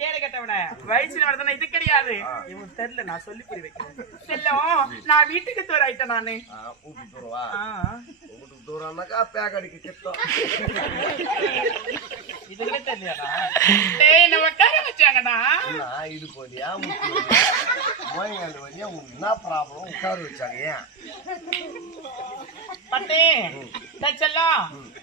கேடு கட்டவன வயசுல வரதுனா இது கிடையாது. இவன் தெரியல, நான் சொல்லி புரிய வைக்கிறேன். செல்லம், நான் வீட்டுக்கு தூரம் ஆயிட்டேன் நானு. தூரம்னாக்கா பேக்கடிக்கு கிட்டோம். இதுக்கே தெரியலடா. டேய், நம்ம உட்கார வச்சாங்கடா. நான் இது போலியா மோயங்கால் வழியா என்ன ப்ராப்ளம் உட்கார வச்சாங்க? ஏன் பட்டே செல்லம்,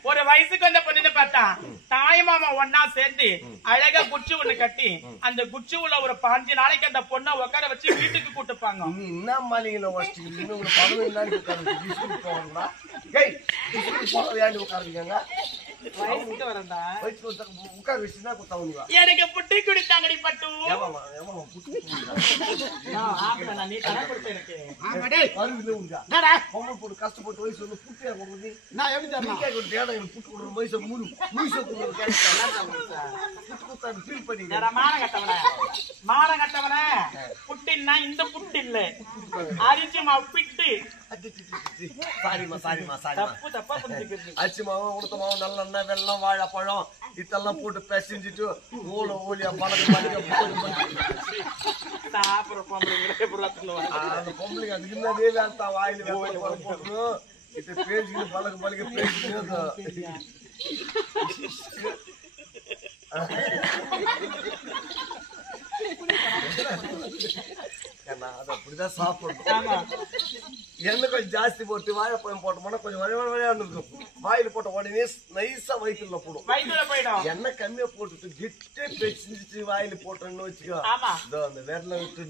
ஒரு வயசுக்கு வந்த பொண்ணுன்னு பார்த்தா தாய் மாமா ஒன்னா சேர்ந்து அழகா குச்சி ஒண்ணு கட்டி அந்த குச்சி உள்ள ஒரு 5 நாளைக்கு அந்த பொண்ணை உட்கார வச்சு வீட்டுக்கு கூட்டுப்பாங்க. நீ என்ன மாளிகையில வச்சுட்டு இன்னும் ஒரு 15 நாளைக்கு உட்கார போவாங்களா? உட்காருங்க வயசுக்கு வரண்டா உட்கார வச்சுன்னா கொடுத்தாங்க. எனக்கு புட்டி குடித்தாங்கடி பட்டு. நீ கணக்கு கொடுத்த எனக்கு போட்டு கஷ்டப்பட்டு வயசு வந்து புட்டியா கொடுக்குது. நான் எப்படி புட்டு கொடுக்குற வயசு முழு ஃபீல் பண்ணி மானம் கட்டவன புட்டின்னா இந்த புட்டு இல்ல, அரிசிமா பிட்டு. சாரிமா சாரிமா சாரிமா. தப்பு தப்பா புரிஞ்சுக்கிறது. அரிசி மாவும் உளுத்த மாவும் நல்லெண்ணெய் வெல்லம் வாழைப்பழம் இதெல்லாம் போட்டு பிசைஞ்சிட்டு மூளை ஊழியா பழக்க சாப்பிடுற பொம்பளைங்க அந்த பொம்பளைங்க அதுக்கு முன்னாடியே வேலை வாயில போட்டுரும். இது பேசிக்கிட்டு பழக்க பேசிக்கிட்டு அது அப்படிதான் சாப்பிடணும். எண்ணெய் கொஞ்சம் ஜாஸ்தி போட்டு வாழைப்பழம் போட்டோம்னா கொஞ்சம் வழியா இருக்கும். வாயில போட்ட உடனே நைஸா வயிற்றுல போடும். எண்ணெய் கம்மியா போட்டுட்டு கிட்டே பெச்சிட்டு வாயில போட்டோம்னு வச்சுக்கோ, அந்த விரல விட்டு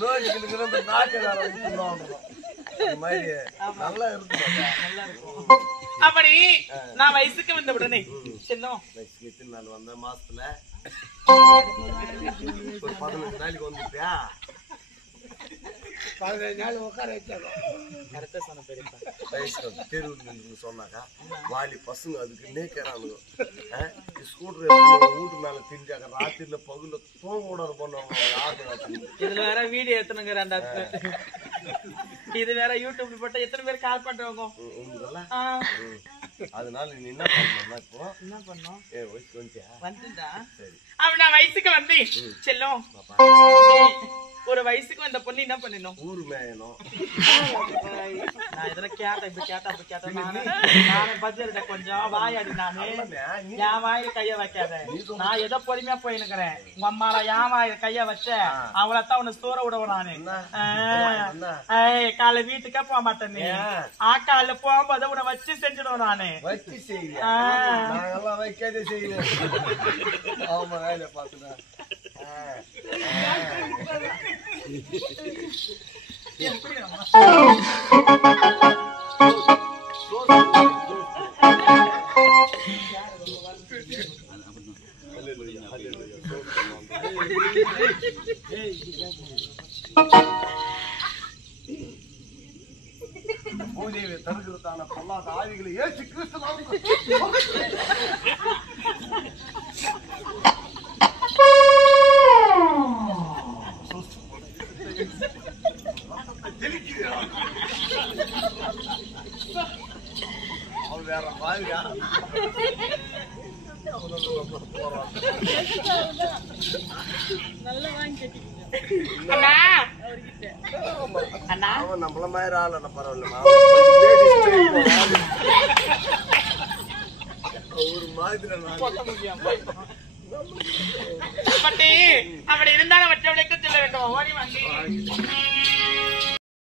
நோய்க்கு அந்த நாட்டு மாதிரி நல்லா இருக்கும். அப்படி நான் வயசுக்கு வந்த உடனே செல்லும் நான் வந்த மாசத்துல ஒரு 15 நாளைக்கு வந்துட்டியா? 15 நாள் உட்கார வச்சாங்க. தெருவுல சொன்னாக்கா வாலி பசங்க அதுக்கு நேக்கிறானுங்க. ஸ்கூட்டர் வீட்டு மேல திண்டாக்க ராத்திரில பகுல தூங்க கூடாது பண்ணுவாங்க. இதுல வேற வீடியோ எத்தனைங்க, இது வேற யூடியூப்ல போட்டு எத்தனை பேர் கால் பண்றவங்க. அதனால நீ என்ன பண்ணா இப்போ என்ன பண்ணோம்? வயசுக்கு வந்துட்டா அவன் நான் வயசுக்கு வந்து செல்லும். ஒரு வயசுக்கு வந்த பொண்ணு என்ன பண்ணணும்? ஊரு மேயணும். நான் இதெல்லாம் கேட்டேன், இப்ப கேட்டா அப்ப கேட்டேன். நானும் பஜ்ஜிட்ட கொஞ்சம் வாயாடி. நானு என் வாயில கைய வைக்காத. நான் ஏதோ பொறுமையா போயினுக்கிறேன். உங்க அம்மால என் வாயில கைய வச்ச அவளத்தான் உன்னை சோற விடுவேன் நானு. காலை வீட்டுக்கே போக மாட்டேன். நீ ஆக்கால போகும்போது உன்னை வச்சு செஞ்சிடுவேன் நானு. வச்சு செய்ய நாங்கெல்லாம் வைக்காதே செய்வோம். ஆமா வேலையை பார்த்துதான். பூஜையை தருகிறதான பொல்லாத ஆவிகளை ஏசு கிறிஸ்து வேற மாதிரியா நம்மள மாதிரி ஆள் பரவாயில்ல. ஒரு மாதிரி அப்படி இருந்தாலும் மற்றவர்களுக்கு சொல்ல வேண்டும். ஓடி வாங்கி